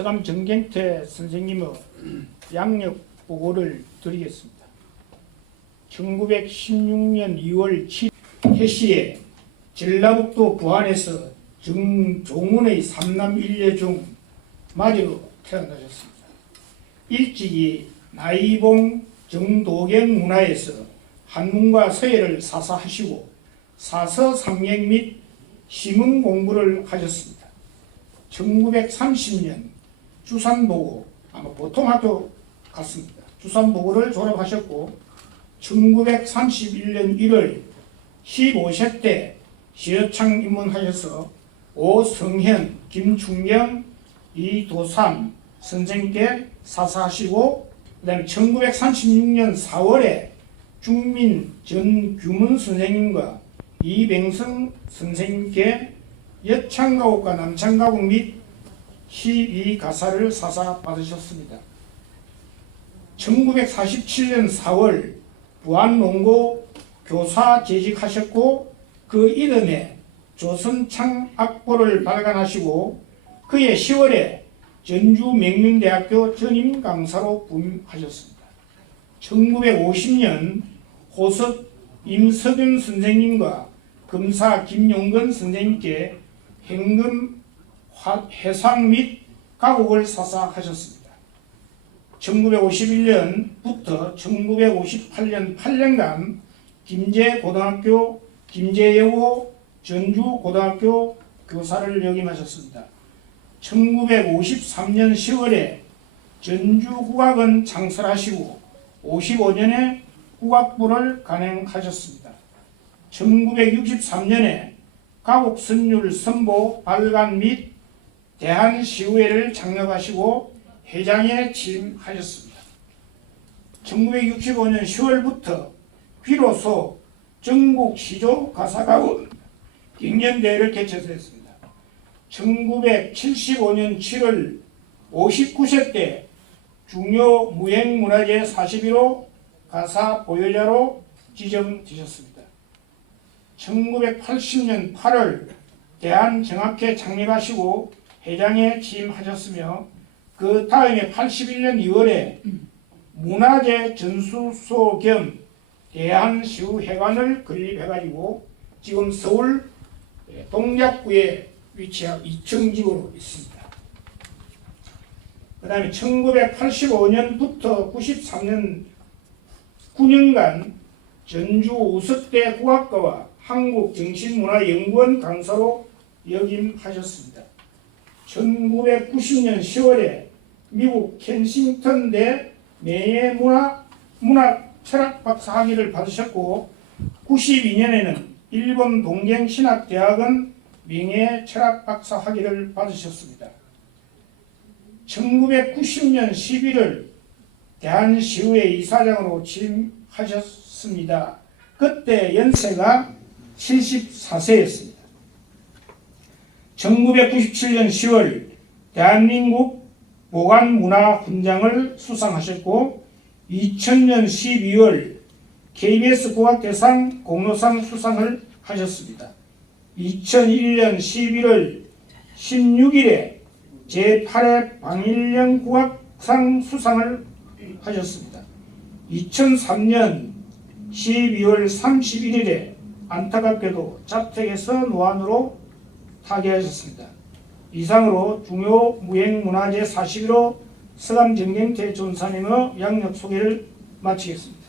서감 정경태 선생님의 양력 보고를 드리겠습니다. 1916년 2월 7일 해시에 전라북도 부안에서 정종훈의 삼남 일녀 중 마지로 태어나셨습니다. 일찍이 나이봉 정도경 문화에서 한문과 서예를 사사하시고 사서 상행 및 시문 공부를 하셨습니다. 1930년 주산보고 아마 보통 학교 같습니다. 주산보고를 졸업하셨고 1931년 1월 15세 때 시여창 입문하셔서 오성현, 김충경, 이도삼 선생께 사사하시고 그 다음에 1936년 4월에 중민 전규문 선생님과 이병성 선생님께 여창가곡과 남창가곡 및 시비 가사를 사사 받으셨습니다. 1947년 4월 부안농고 교사 재직하셨고 그 이듬해 조선창 악보를 발간하시고 그해 10월에 전주 명륜대학교 전임 강사로 부임하셨습니다. 1950년 호섭 임석윤 선생님과 금사 김용근 선생님께 화- 해상 및 가곡을 사사하셨습니다. 1951년부터 1958년 8년간 김제고등학교, 김제여고, 전주고등학교 교사를 역임하셨습니다. 1953년 10월에 전주국악원 창설하시고 55년에 국악부를 간행하셨습니다. 1963년에 가곡선율 선보 발간 및 대한시의회를 창립하시고 회장에 취임하셨습니다. 1965년 10월부터 비로소 전국 시조 가사가원 경연대회를 개최했습니다. 1975년 7월 59세 때 중요 무형문화재 41호 가사 보유자로 지정되셨습니다. 1980년 8월 대한정학회 창립하시고 회장에 취임하셨으며 그 다음에 81년 2월에 문화재 전수소 겸 대한시의회관을 건립해가지고 지금 서울 동작구에 위치한 2층 집으로 있습니다. 그 다음에 1985년부터 93년 9년간 전주 우석대 국악과와 한국정신문화연구원 강사로 역임하셨습니다. 1990년 10월에 미국 켄싱턴대 매예문화 문학 철학 박사 학위를 받으셨고 92년에는 일본 동경신학대학원 명예 철학 박사 학위를 받으셨습니다. 1990년 11월 대한시의회 이사장으로 취임하셨습니다. 그때 연세가 74세였습니다. 1997년 10월 대한민국 보관문화훈장을 수상하셨고 2000년 12월 KBS 국악대상 공로상 수상을 하셨습니다. 2001년 11월 16일에 제8회 방일령 국악상 수상을 하셨습니다. 2003년 12월 31일에 안타깝게도 자택에서 노안으로 타계하셨습니다. 이상으로 중요 무형문화재 41호 서감정경태 전사님의 양력 소개를 마치겠습니다.